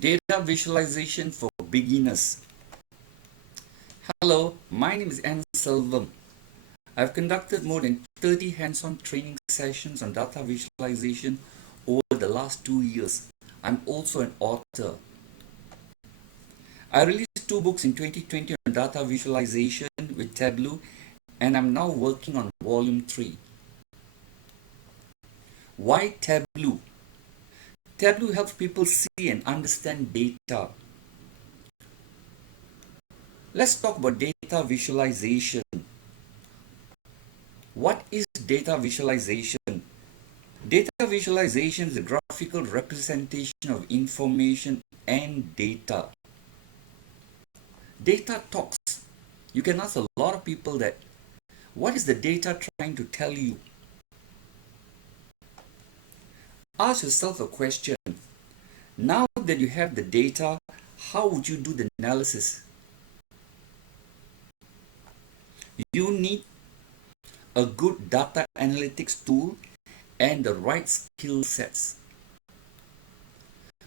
Data visualization for beginners. Hello, my name is N. Selvam. I've conducted more than 30 hands-on training sessions on data visualization over the last 2 years. I'm also an author. I released 2 books in 2020 on data visualization with Tableau, and I'm now working on volume 3. Why Tableau? Tableau helps people see and understand data. Let's talk about data visualization. What is data visualization? Data visualization is a graphical representation of information and data. Data talks. You can ask a lot of people that, what is the data trying to tell you? Ask yourself a question. Now that you have the data, how would you do the analysis? You need a good data analytics tool and the right skill sets.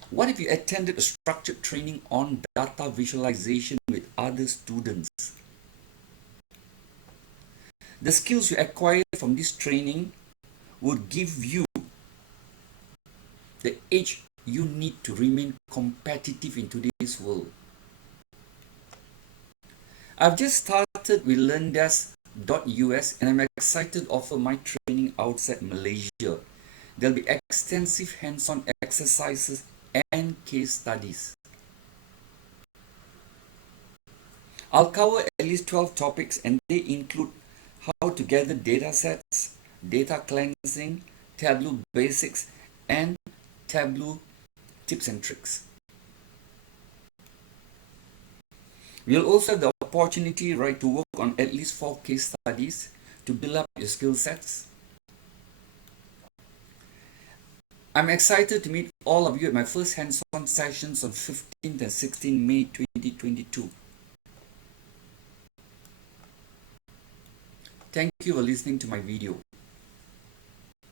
What if you attended a structured training on data visualization with other students? The skills you acquire from this training would give you the edge you need to remain competitive in today's world. I've just started with LearnDesk.us and I'm excited to offer my training outside Malaysia. There'll be extensive hands-on exercises and case studies. I'll cover at least 12 topics, and they include how to gather data sets, data cleansing, Tableau basics, and Tableau tips and tricks. You'll also have the opportunity to work on at least 4 case studies to build up your skill sets. I'm excited to meet all of you at my first hands-on sessions on 15th and 16th May 2022. Thank you for listening to my video.